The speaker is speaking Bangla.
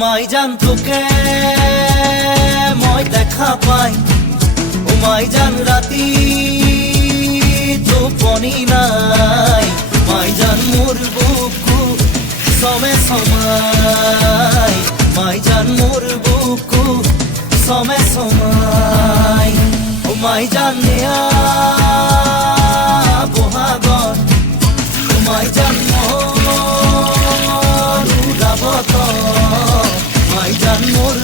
মাই জান তোকে মই দেখা পাই, ও মাই জান রাতি টোপনি নাই, মাই জান মোর বুকু সমে সমাই, মাই জান মোর বুকু সমে সমাই। ও মাই জান নেয়া বহাগত, ও মাই জান মন উড়াবত, মাই জান মোর